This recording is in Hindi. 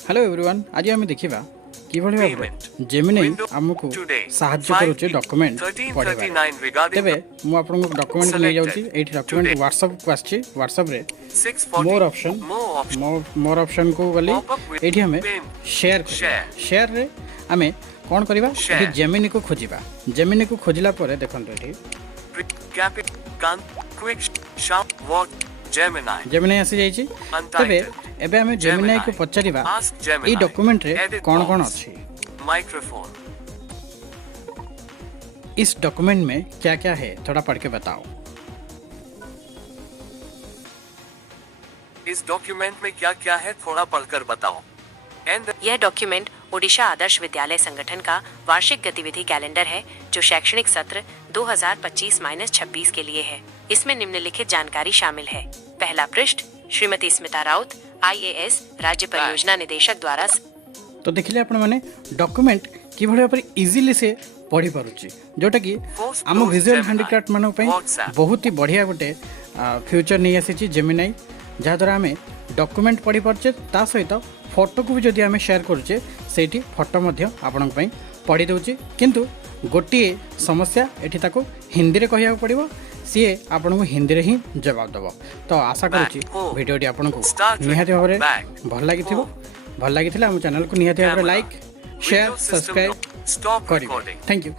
हेलो एवरीवन आज आम देखा किभଳି भाବରେ जेमिनी आमको साहाय्य करूचे डॉक्यूमेंट पढ़िबा तेबे मु आपन डॉक्यूमेंट ले जाउची एठी डॉक्यूमेंट व्हाट्सएप को आछि व्हाट्सएप रे मोर ऑप्शन को गली एठी हमें शेयर रे हमें कोन करबा एठी जेमिनी को खोजिबा जेमिनी को खोजिला परे देखंतो एठी जेमिनी आसी जाइछि तबे एबे हमें जेमिनी को पचारिबा ई डॉक्यूमेंट रे कोन कोन अछि माइक्रोफोन इस डॉक्यूमेंट में क्या क्या है थोड़ा पढ़ के बताओ। इस डॉक्यूमेंट में क्या क्या है थोड़ा पढ़कर बताओ। यह डॉक्यूमेंट ओडिशा आदर्श विद्यालय संगठन का वार्षिक गतिविधि कैलेंडर है जो शैक्षणिक सत्र 2025-26 के लिए है। इसमें निम्नलिखित जानकारी शामिल है। पहला पृष्ठ श्रीमती स्मिता राउत IAS राज्य परियोजना निदेशक द्वारा। तो देखिले आपण माने डॉक्यूमेंट कि भले पर इजीली से पढ़ी पारुची जोटा कि आम विजुअल हैंडीक्राफ्ट मानक पई बहुत ही बढ़िया गोटे फ्यूचर नहीं आसी जेमिनी जहाँ द्वारा आम डॉक्यूमेंट पढ़ी पार्चे ता सहित फोटो को भी जदि आम शेयर करुचे सेठी फोटो मध्य आपण पई पढ़ी दउची किंतु गोटे समस्या एठी ताको हिंदी रे कहिया पड़िबो सी आपन को हिंदी रे ही जवाब दबो। तो आशा करूची वीडियोटी आपन को निहाती भाबरे भल लागिथिला हम चैनल को निहाती भाबरे लाइक शेयर सब्सक्राइब करिवे। Thank you.